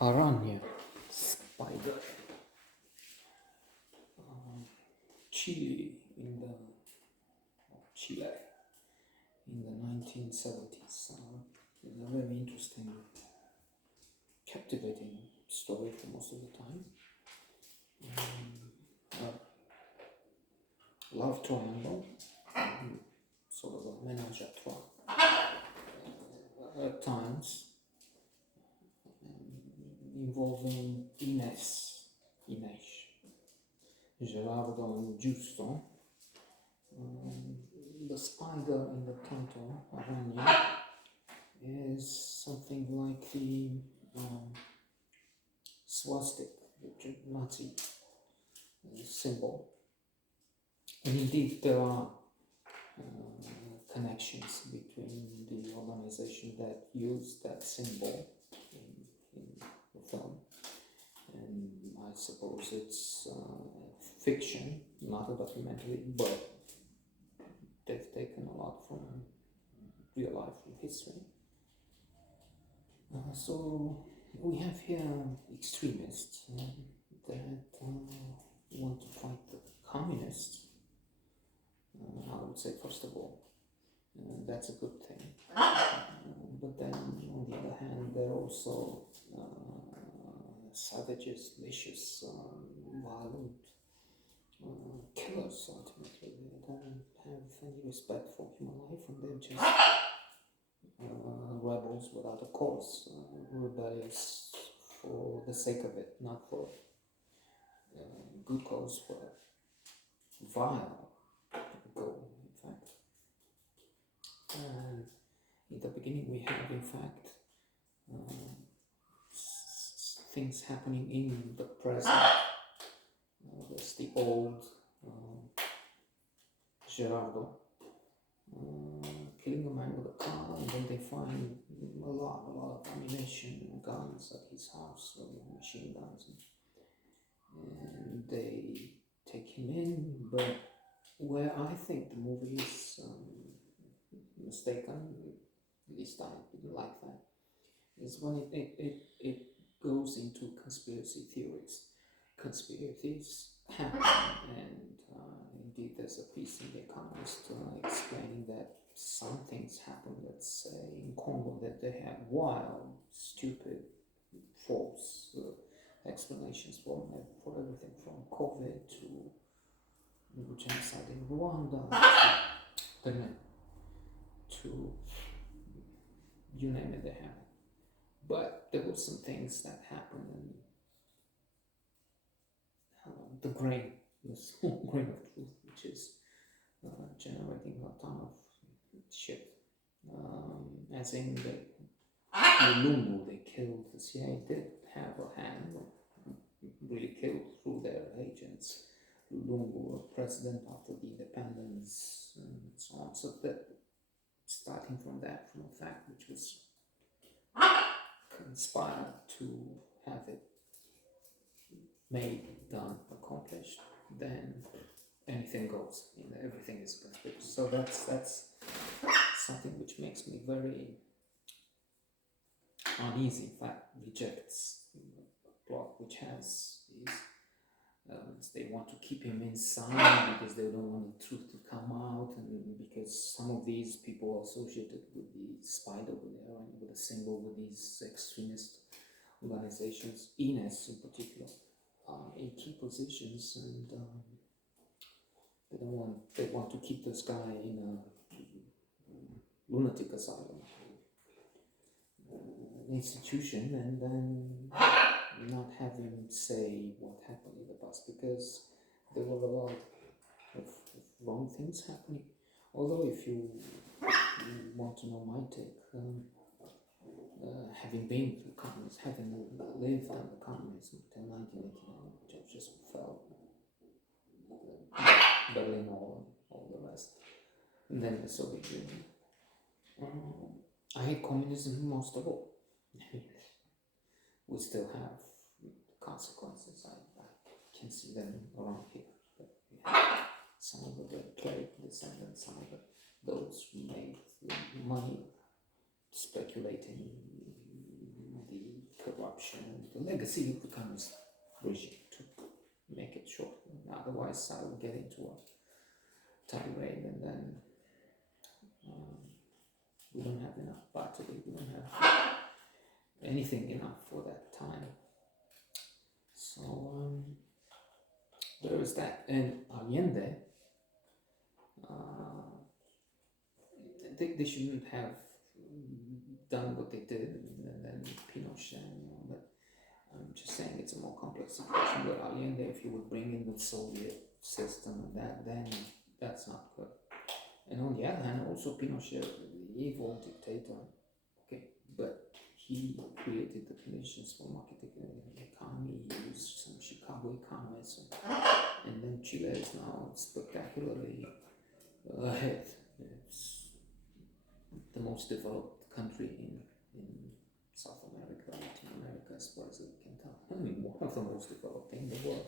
Arana spider. Chile in the Chile in the 1970s. It's a very interesting, captivating story for most of the time. Love triangle, sort of a ménage à trois at times, involving Ines, Gerardo and Giusto. The spider in the title, Arana, is something like the swastika, the Nazi symbol. And indeed, there are connections between the organization that used that symbol in the film. And I suppose it's fiction, not a documentary, but they've taken a lot from real life history. So we have here extremists that want to fight the communists. I would say, first of all, that's a good thing. But then, on the other hand, they're also savages, vicious, violent killers, ultimately. They don't have any respect for human life, and they're just rebels without a cause, rebellious for the sake of it, not for good cause, but vile goal, in fact. And in the beginning, we have, in fact, things happening in the present. There's the old Gerardo killing a man with a car, and then they find a lot of ammunition and guns at his house, machine guns, and they take him in. But where I think the movie is mistaken, at least I didn't like that, is when it goes into conspiracy theories. Conspiracies happen, and indeed there's a piece in The Economist explaining that some things happen, let's say in Congo, that they have wild, stupid, false explanations for everything from COVID to genocide in Rwanda to you name it, they have it. But there were some things that happened, and the small grain of truth, which is generating a ton of shit. As in Lungu, they killed, the CIA did have a hand, really killed through their agents. Lungu, a president after the independence, and so on. So that, starting from that, from a fact which was conspired to have it made, done, accomplished, then anything goes. Everything is conspiracy. So that's something which makes me very uneasy. In fact, rejects a plot which has these elements. They want to keep him inside because they don't want the truth to come out, and because some of these people are associated with the spider, with the symbol, with these extremist organizations, Ines in particular, in key positions, and they want to keep this guy in a lunatic asylum, an institution, and then not have him say what happened in the past, because there were a lot of wrong things happening. Although, if you want to know my take, having been through communism, having lived under communism until 1989, which I just felt Berlin Wall and all the rest, and then the Soviet Union. I hate communism most of all. We still have consequences. I can see them around here. But some of the Red Plague descendants, some of those who made money speculating the corruption, the legacy of the communist regime, to make it short. Otherwise, I will get into a tirade, and then we don't have enough battery, we don't have anything enough for that time. So there is that. And Allende, they shouldn't have done what they did, and then Pinochet, but I'm just saying it's a more complex situation. But Allende, if you would bring in the Soviet system and that, then that's not good. And on the other hand, also Pinochet, the evil dictator, okay, but he created the conditions for market economy. He used some Chicago economists, and then Chile is now spectacularly ahead. It's the most developed country in South America, Latin America, as far as we can tell. I mean, one of the most developed in the world.